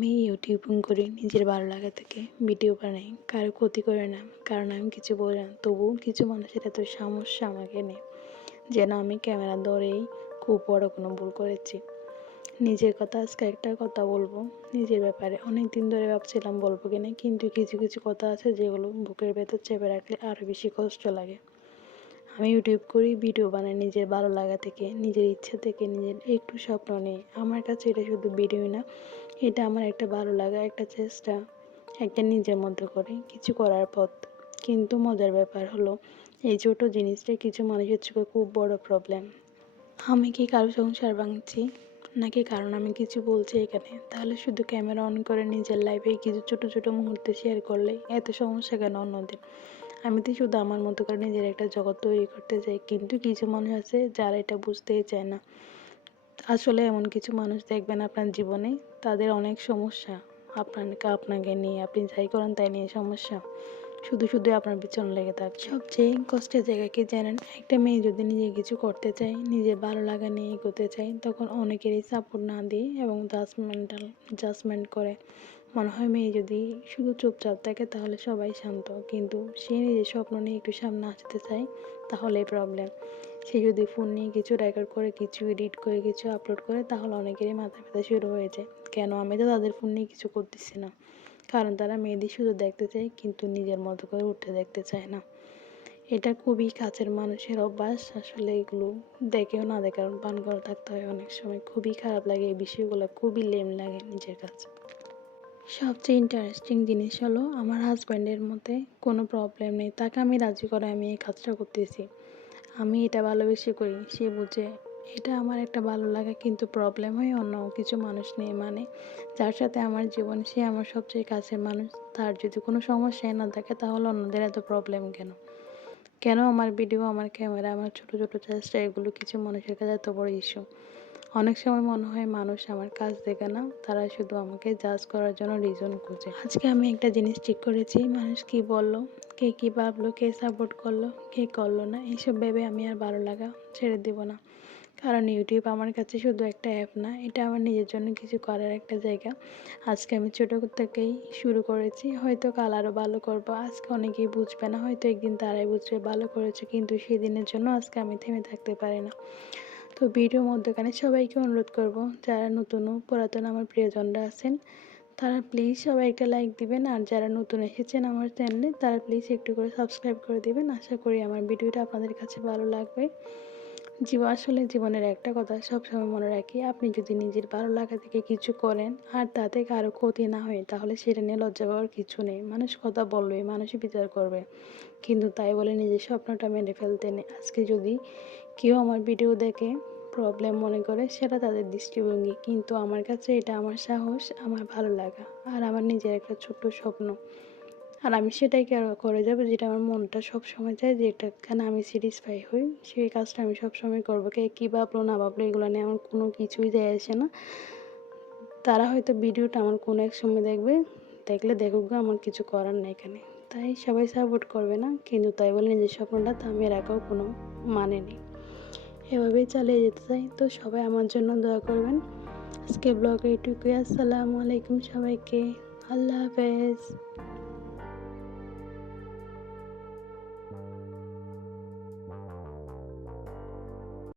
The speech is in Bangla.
আমি ইউটিউবিং করি নিজের ভালো লাগা থেকে ভিডিও বানাই, কারো ক্ষতি করে না, কারণ আমি কিছু বলি না। তবুও কিছু মানুষের এত সমস্যা আমাকে নেই, যেন আমি ক্যামেরা ধরেই খুব বড় কোনো ভুল করেছি। নিজের কথা আজকে একটা কথা বলবো। নিজের ব্যাপারে অনেক দিন ধরে ভাবছিলাম বলবো কিনা, কিন্তু কিছু কিছু কথা আছে যেগুলো বুকের ভেতর চেপে রাখলে আরও বেশি কষ্ট লাগে। আমি ইউটিউব করি, ভিডিও বানাই নিজের ভালো লাগা থেকে, নিজের ইচ্ছে থেকে, নিজের একটু স্বপ্ন নিয়ে। আমার কাছে এটা শুধু ভিডিও না, এটা আমার একটা ভালো লাগা, একটা চেষ্টা, একটা নিজের মধ্যে করে কিছু করার পথ। কিন্তু মজার ব্যাপার হলো, এই ছোট জিনিসটাই কিছু মানুষের চোখে খুব বড় প্রবলেম। আমি কি কারো সংসার ভাঙছি, নাকি কারণ আমি কিছু বলছি এখানে? তাহলে শুধু ক্যামেরা অন করে নিজের লাইফে কিছু ছোট ছোট মুহূর্ত শেয়ার করলে এত সমস্যা কেন অন্যদের? আমি তো শুধু আমার মতো করে নিজের একটা জগৎ তৈরি করতে চাই, কিন্তু কিছু মানুষ আছে যারা এটা বুঝতেই চায় না। আসলে এমন কিছু মানুষ দেখবেন আপনার জীবনে, তাদের অনেক সমস্যা আপনাকে নিয়ে, আপনি যাই করেন তাই নিয়ে সমস্যা, শুধু শুধু আপনার পিছনে লেগে থাকে। সবচেয়ে কষ্টের জায়গা কি জানেন? একটা মেয়ে যদি নিজে কিছু করতে চায়, নিজের ভালো লাগা নিয়ে এগোতে চায়, তখন অনেকেরই সাপোর্ট না দিয়ে এবং জাজমেন্ট করে। মনে হয় মেয়ে যদি শুধু চুপচাপ থাকে তাহলে সবাই শান্ত, কিন্তু সে নিজের স্বপ্ন নিয়ে একটু সামনে আসতে চায়, তাহলেই প্রবলেম। সে যদি ফোন নিয়ে কিছু রেকর্ড করে, কিছু এডিট করে, কিছু আপলোড করে, তাহলে অনেকেরই মাথা ব্যথা শুরু হয়ে যায়। কেন আমি তো তাদের ফোন নিয়ে কিছু করতেছি না? কারণ তারা মেয়েদের শুধু দেখতে চায়, কিন্তু নিজের মতো করে উঠতে দেখতে চায় না। এটা খুবই কাছের মানুষের অভ্যাস। আসলে এগুলো দেখেও না দেখার ভান করে থাকতে হয় অনেক সময়। খুবই খারাপ লাগে এই বিষয়গুলো, খুবই লেম লাগে নিজের কাছে। সবচেয়ে ইন্টারেস্টিং জিনিস হলো, আমার হাজব্যান্ডের মধ্যে কোনো প্রবলেম নেই, তাকে আমি রাজি করে আমি এই কাজটা করতেছি। আমি এটা ভালোবেসে করি, সে বুঝে। এটা আমার একটা ভালো লাগা, কিন্তু প্রবলেম হয় অন্য কিছু মানুষ নিয়ে। মানে যার সাথে আমার জীবন, সে আমার সবচেয়ে কাছের মানুষ, তার যদি কোনো সমস্যাই না থাকে, তাহলে অন্যদের এত প্রবলেম কেন? কেন আমার ভিডিও, আমার ক্যামেরা, আমার ছোট ছোট চেষ্টা, এগুলো কিছু মানুষের কাছে এত বড় ইস্যু? অনেক সময় মনে হয় মানুষ আমার কাজ দেখে না, তারা শুধু আমাকে জাজ করার জন্য রিজন খুঁজে। আজকে আমি একটা জিনিস ঠিক করেছি, মানুষ কি বললো, কে কি ভাবলো, কে সাপোর্ট করলো, কে করলো না, এইসব ভেবে আমি আর ভালো লাগা ছেড়ে দিব না। কারণ ইউটিউব আমার কাছে শুধু একটা অ্যাপ না, এটা আমার নিজের জন্য কিছু করার একটা জায়গা। আজকে আমি ছোটো থেকেই শুরু করেছি, হয়তো কাল আরও ভালো করবো। আজকে অনেকেই বুঝবে না, হয়তো একদিন তারাই বুঝবে ভালো করেছে, কিন্তু সেই দিনের জন্য আজকে আমি থেমে থাকতে পারি না। তো ভিডিওর মধ্যখানে সবাইকে অনুরোধ করব, যারা নতুন ও পুরাতন আমার প্রিয়জনরা আছেন, তারা প্লিজ সবাই একটা লাইক দিবেন। আর যারা নতুন এসেছেন আমার চ্যানেলে, তারা প্লিজ একটু করে সাবস্ক্রাইব করে দিবেন। আশা করি আমার ভিডিওটা আপনাদের কাছে ভালো লাগবে। আসলে জীবনের একটা কথা সবসময় মনে রাখি, আপনি যদি নিজের ভালো লাগা থেকে কিছু করেন আর তাতে কারো ক্ষতি না হয়, তাহলে সেটা নিয়ে লজ্জা পাওয়ার কিছু নেই। মানুষ কথা বলবে, মানুষই বিচার করবে, কিন্তু তাই বলে নিজের স্বপ্নটা মেনে ফেলতে নেই। আজকে যদি কেউ আমার ভিডিও দেখে প্রবলেম মনে করে, সেটা তাদের দৃষ্টিভঙ্গি, কিন্তু আমার কাছে এটা আমার সাহস, আমার ভালো লাগা, আর আমার নিজের একটা ছোট্ট স্বপ্ন। আর আমি সেটাই করে যাবো, যেটা আমার মনটা সবসময় চায়, যেটাখানে আমি স্যাটিসফাই হই, সেই কাজটা আমি সবসময় করবো। কে কী ভাবলো না ভাবলো এগুলো নিয়ে আমার কোনো কিছুই যায় আসে না। তারা হয়তো ভিডিওটা আমার কোনো এক সময় দেখবে, দেখলে দেখুক গো, আমার কিছু করার নেই এখানে। তাই সবাই সাপোর্ট করবে না, কিন্তু তাই বলে নিজের স্বপ্নটা থামিয়ে রাখাও কোনো মানে নেই। এভাবেই চালিয়ে যেতে চাই। তো সবাই আমার জন্য দোয়া করবেন। আজকে ব্লগে এটুকুই। আসসালামু আলাইকুম সবাইকে। আল্লাহ হাফেজ।